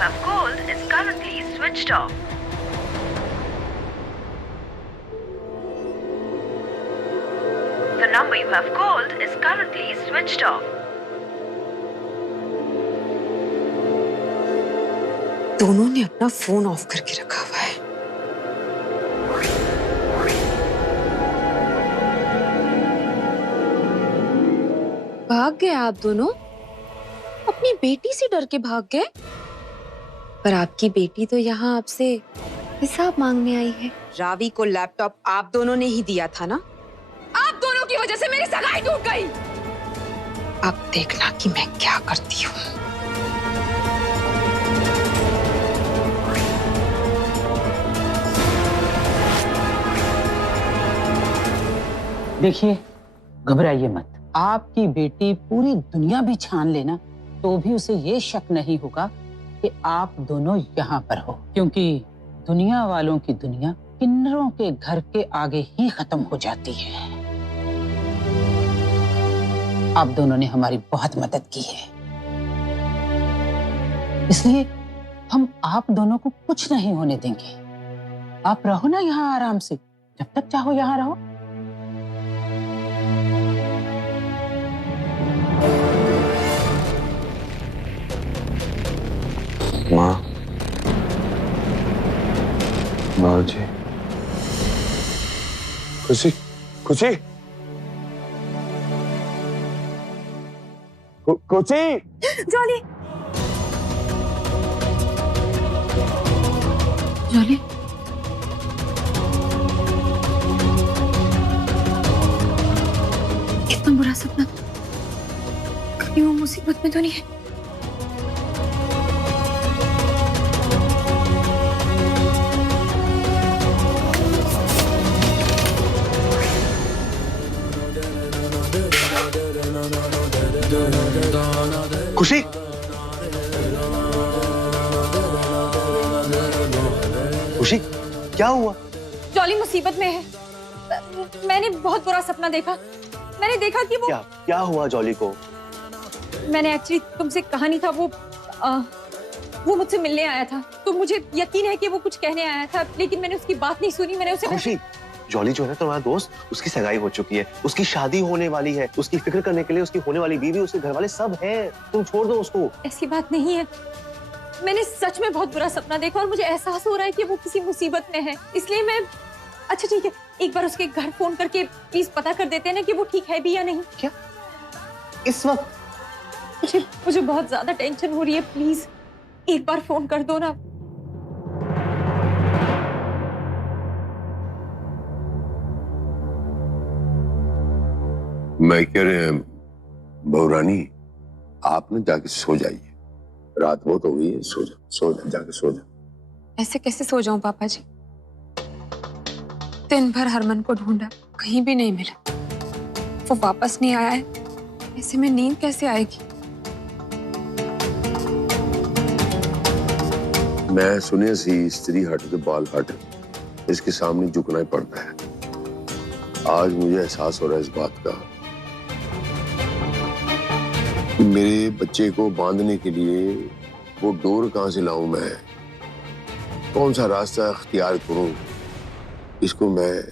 have called is currently switched off. The number you have called is currently switched off. दोनों ने अपना phone of करके रखा हुआ है। भाग गए आप दोनों? अपनी बेटी से डर के भाग गए? पर आपकी बेटी तो यहाँ आपसे हिसाब मांगने आई है। रावी को लैपटॉप आप दोनों ने ही दिया था ना? आप दोनों की वजह से मेरी सगाई टूट गई। अब देखना कि मैं क्या करती हूँ। देखिए, घबराइए मत। आपकी बेटी पूरी दुनिया भी छान लेना तो भी उसे ये शक नहीं होगा कि आप दोनों यहाँ पर हो, क्योंकि दुनिया वालों की दुनिया किन्नरों के घर के आगे ही खत्म हो जाती है। आप दोनों ने हमारी बहुत मदद की है, इसलिए हम आप दोनों को कुछ नहीं होने देंगे। आप रहो ना यहाँ आराम से, जब तक चाहो यहाँ रहो। माँ, जी, खुशी, खुशी, खुशी, जॉली, जॉली, इतना बुरा सपना कहीं वो मुसीबत में तो नहीं है? खुशी, खुशी, क्या हुआ? जॉली मुसीबत में है। मैंने बहुत बुरा सपना देखा। मैंने देखा कि वो क्या हुआ जॉली को? मैंने एक्चुअली तुमसे कहा नहीं था। वो मुझसे मिलने आया था, तो मुझे यकीन है कि वो कुछ कहने आया था, लेकिन मैंने उसकी बात नहीं सुनी। मैंने उसे खुशी, जॉली जो है तुम्हारा दोस्त, उसकी सगाई हो चुकी है, उसकी शादी होने वाली है, उसकी फिक्र करने के लिए उसकी होने वाली बीवी, उसके घर वाले सब हैं। तुम छोड़ दो उसको। ऐसी बात नहीं है। मैंने सच में बहुत बुरा सपना देखा और मुझे एहसास हो रहा है कि वो किसी मुसीबत में है, इसलिए मैं अच्छा ठीक है, एक बार उसके घर फोन करके प्लीज पता कर देते हैं ना कि वो ठीक है भी या नहीं। क्या इस वक्त? मुझे बहुत ज्यादा टेंशन हो रही है, प्लीज एक बार फोन कर दो ना। मैं कह रहे हैं बहू रानी, आप ना जाके सो जाइए, रात बहुत हो गई है, सो जा, जाके सो जा। ऐसे कैसे सो जाऊं पापा जी? दिन भर हरमन को ढूंढा, कहीं भी नहीं मिला। वो वापस नहीं आया है, ऐसे में नींद कैसे आएगी? मैं सुने सी स्त्री हट के बाल हट, इसके सामने झुकना ही पड़ता है। आज मुझे एहसास हो रहा है इस बात का कि मेरे बच्चे को बांधने के लिए वो डोर कहां से लाऊं मैं, कौन सा रास्ता अख्तियार करूं, इसको मैं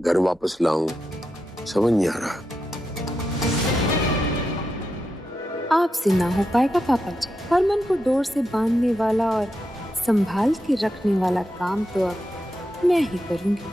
घर वापस लाऊं, समझ नहीं आ रहा। आपसे ना हो पाएगा पापा जी। हरमन को डोर से बांधने वाला और संभाल के रखने वाला काम तो अब मैं ही करूंगी,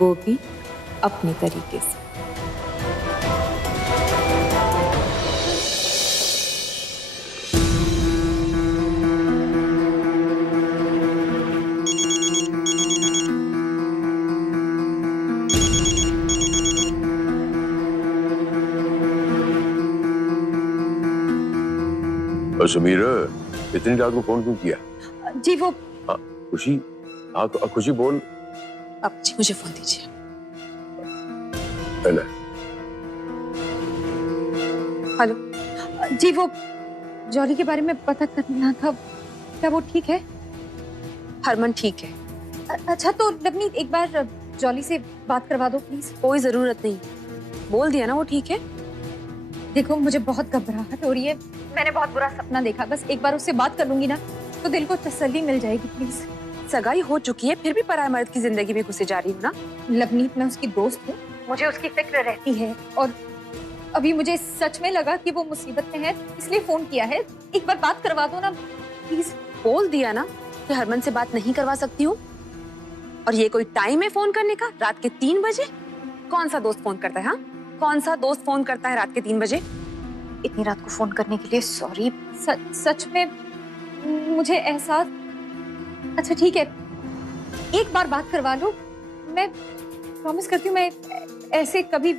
वो भी अपने तरीके से। समीर, इतनी रात को फोन क्यों किया? जी वो खुशी, हाँ खुशी बोल। अब जी मुझे फोन दीजिए। हेलो जी, वो जॉली के बारे में पता करना था, क्या वो ठीक है? हरमन ठीक है। अच्छा तो नवनीत एक बार जॉली से बात करवा दो प्लीज। कोई जरूरत नहीं, बोल दिया ना वो ठीक है। देखो मुझे बहुत घबराहट हो रही है, मैंने बहुत बुरा सपना देखा, बस एक बार उससे बात कर लूंगी ना तो दिल को तसल्ली मिल जाएगी। प्लीज। सगाई हो चुकी है, फिर भी पराये मर्द की जिंदगी में घुसे जा रही हो ना। लवनीत, मैं उसकी दोस्त हूँ, मुझे उसकी फिक्र रहती है और अभी मुझे सच में लगा कि वो मुसीबत में है, इसलिए फोन किया है। एक बार बात करवा दो ना प्लीज। बोल दिया ना कि हरमन से बात नहीं करवा सकती हूँ। और ये कोई टाइम है फोन करने का, रात के 3 बजे? कौन सा दोस्त फोन करता है? हाँ, कौन सा दोस्त फोन करता है रात के 3 बजे? इतनी रात को फोन करने के लिए सॉरी। सच में मुझे एहसास। अच्छा ठीक है, एक बार बात करवा लो, मैं प्रॉमिस करती हूँ मैं ऐसे कभी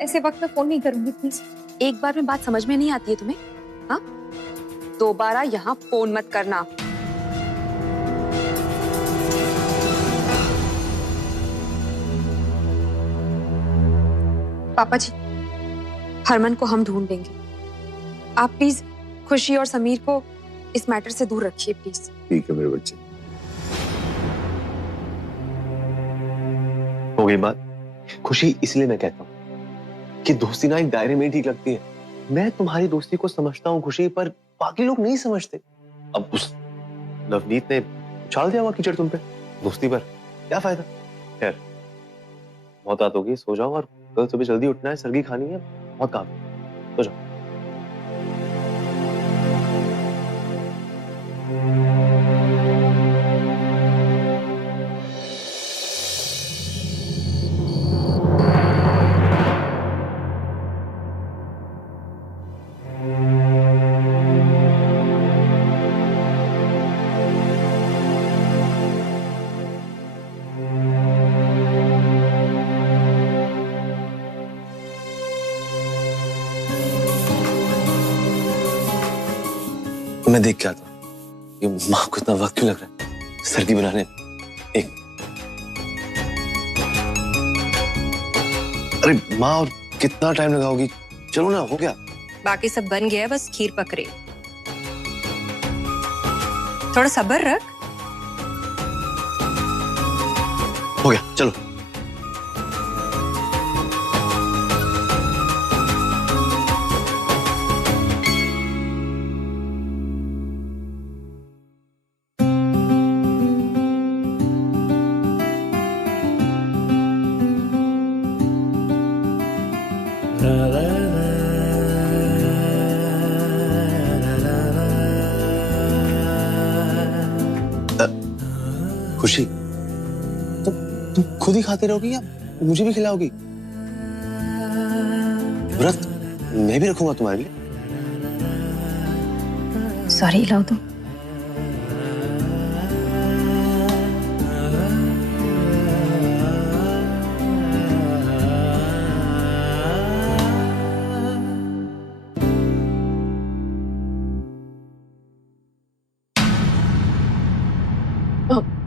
ऐसे वक्त में फोन नहीं करूंगी। प्लीज। एक बार में बात समझ में नहीं आती है तुम्हें? हाँ, दोबारा यहाँ फोन मत करना। पापा जी, हरमन को हम ढूंढ लेंगे। आप प्लीज खुशी और समीर को इस मैटर से दूर रखिए प्लीज। ठीक है मेरे बच्चे। हो गई बात। खुशी, इसलिए मैं कहता हूँ कि दोस्ती ना एक दायरे में ठीक लगती है। मैं तुम्हारी दोस्ती को समझता हूँ खुशी, पर बाकी लोग नहीं समझते। अब उस नवनीत ने उछाल दिया हुआ कीचड़ तुम पे, दोस्ती पर, क्या फायदा? खैर, बहुत रात होगी, सो जाओ और कल सुबह जल्दी उठना है, सरगी खानी है, बहुत काम है। सो जाओ। मैं देख के आता हूँ ये माँ को इतना वक्त क्यों लग रहा है सरगी बनाने। एक अरे माँ, और कितना टाइम लगाओगी? चलो ना, हो गया। बाकी सब बन गया, बस खीर पक रही। थोड़ा सब्र रख। हो गया, चलो। खुशी, तुम खुद ही खाती रहोगी या मुझे भी खिलाओगी? व्रत मैं भी रखूंगा तुम्हारे लिए। सॉरी, लाओ तो।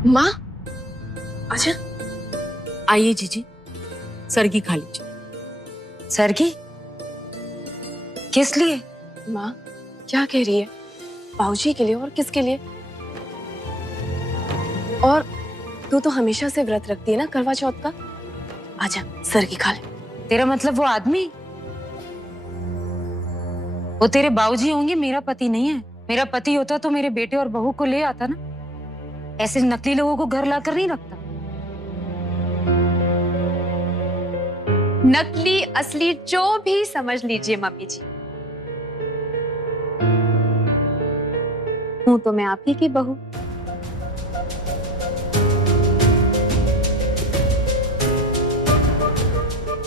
माँ, अच्छा आइए जीजी, सरगी खा लीजिए। सरगी? किस लिए? माँ क्या कह रही है? बाबूजी के लिए? और किसके लिए? और तू तो हमेशा से व्रत रखती है ना करवा चौथ का। आजा सरगी खा ले। तेरा मतलब वो आदमी, वो तेरे बाबूजी होंगे, मेरा पति नहीं है। मेरा पति होता तो मेरे बेटे और बहू को ले आता ना। ऐसे नकली लोगों को घर लाकर नहीं रखता। नकली असली जो भी समझ लीजिए मम्मी जी, हूं तो मैं आप ही की बहू।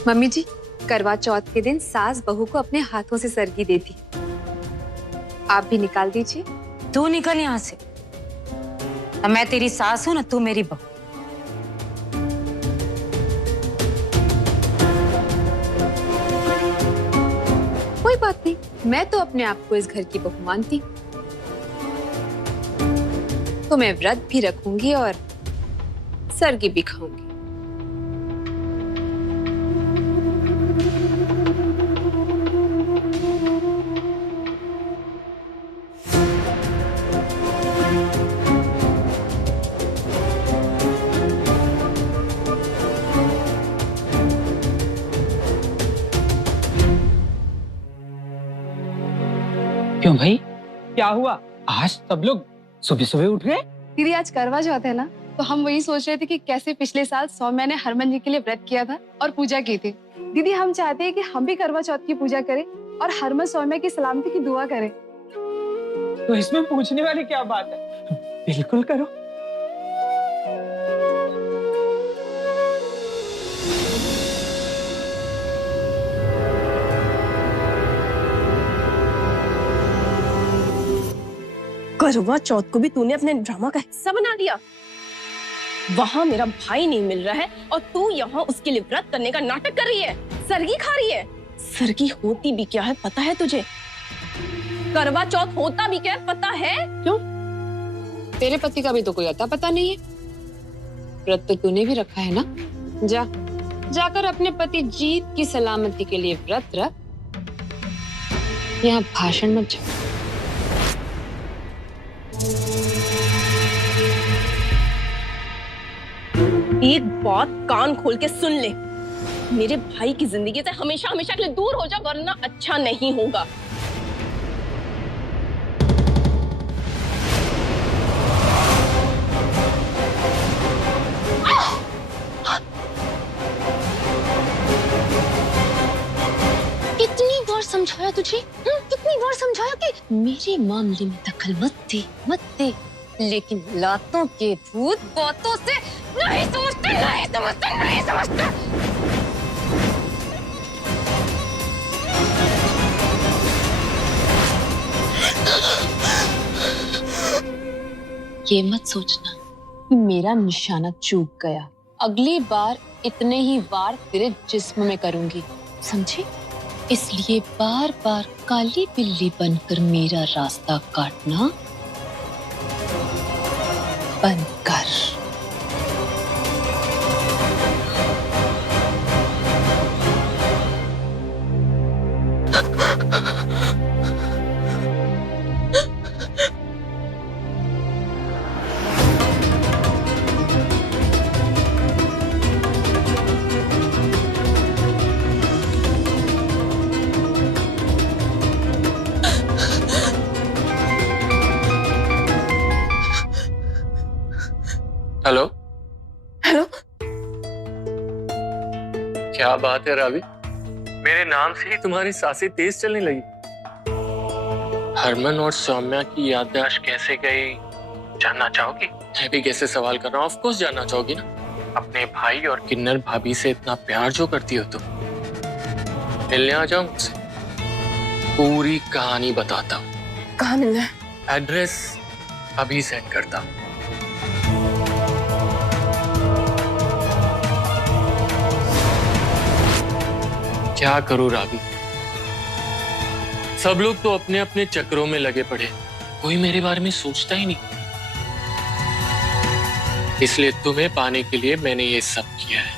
मम्मी जी, करवा चौथ के दिन सास बहू को अपने हाथों से सरगी देती, आप भी निकाल दीजिए। तू निकल यहाँ से। अब मैं तेरी सास हूं ना, तू मेरी बहू। कोई बात नहीं, मैं तो अपने आप को इस घर की बहू मानती, तो मैं व्रत भी रखूंगी और सरगी भी खाऊंगी। क्यों भाई, क्या हुआ? आज सब लोग सुबह सुबह उठ गए? दीदी आज करवा चौथ है ना, तो हम वही सोच रहे थे कि कैसे पिछले साल सौम्या ने हरमन जी के लिए व्रत किया था और पूजा की थी। दीदी हम चाहते हैं कि हम भी करवा चौथ की पूजा करें और हरमन सौम्या की सलामती की दुआ करें। तो इसमें पूछने वाली क्या बात है, बिल्कुल करो। करवा चौथ को भी तूने अपने ड्रामा का हिस्सा बना दिया। वहाँ मेरा भाई नहीं मिल रहा है और तू यहाँ उसके लिए व्रत करने का नाटक कर रही है, सरगी खा रही है। सरगी होती भी क्या है पता है तुझे? करवा चौथ होता भी क्या है पता है? क्यों? तेरे पति का भी तो कोई अता पता नहीं है। व्रत तो तूने भी रखा है ना? जाकर अपने पति जीत की सलामती के लिए व्रत रख। यहाँ भाषण मत छाड़। एक बात कान खोल के सुन ले, मेरे भाई की जिंदगी से हमेशा हमेशा के लिए दूर हो जा, वरना अच्छा नहीं होगा। कितनी बार समझाया तुझे? कितनी बार समझाया कि मेरे मामले में दखल मत दे। लेकिन लातों के भूत बातों से नहीं समझते। ये मत सोचना कि मेरा निशाना चूक गया। अगली बार इतने ही वार तेरे जिस्म में करूंगी, समझी? इसलिए बार बार काली बिल्ली बनकर मेरा रास्ता काटना बंद कर। हेलो हेलो, क्या बात है रावी, मेरे नाम से ही तुम्हारी सांसें तेज चलने लगी। हरमन और सौम्या की याददाश्त कैसे गई जानना चाहोगी? मैं भी कैसे सवाल कर रहा हूँ, ऑफ कोर्स जानना चाहोगी ना। अपने भाई और किन्नर भाभी से इतना प्यार जो करती हो तुम, मिलने आ जाओ मुझसे, पूरी कहानी बताता हूँ। कहाँ मिलना है? एड्रेस अभी सेंड करता हूँ। क्या करूं रावी, सब लोग तो अपने अपने चक्रों में लगे पड़े, कोई मेरे बारे में सोचता ही नहीं। इसलिए तुम्हें पाने के लिए मैंने ये सब किया है,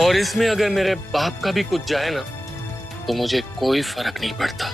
और इसमें अगर मेरे बाप का भी कुछ जाए ना तो मुझे कोई फर्क नहीं पड़ता।